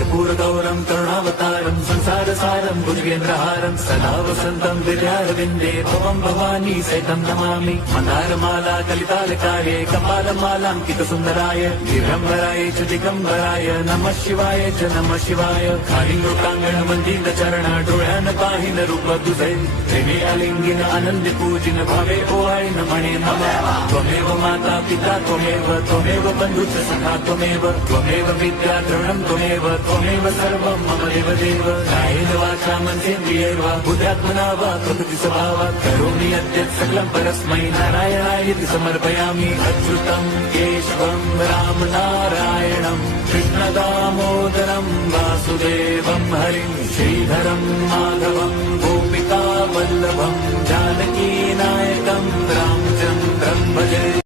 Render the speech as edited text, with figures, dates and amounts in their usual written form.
कर्पूर गौरम करुणावतारम संसार सारम भुजगेन्द्रहारम सदा वसंतम विद्यारविंदे भवम भवानी सहितं नमामि मन्दारमाला कलितालकारे कपालमालांकित सुंदराय दिगंबराय च दिगंबराय नमः शिवाय च नमः शिवाय कालिंगोटांगण मंदिर चरण डोळ्यान पाहिन रूप तुझे प्रेमे अलिंगिन आनंद पूजिन भावे ओवाळीन म्हणे नमः त्वमेव माता पिता त्वमेव बंधुच सखा त्वमेव विद्या द्रवणं त्वमेव सर्वं मम देव कायेन वाचा मनसेन्द्रियैर्वा बुद्ध्यात्मना वा प्रकृति स्वभावात् करोमि यद्यत् सकलं परस्मै नारायणायति समर्पयामि अच्युतं केशवं राम नारायणं कृष्णदामोदरं वासुदेवं हरिं श्रीधरं माधवं गोपिका वल्लभं जानकी नायकं रामचन्द्रं भजे।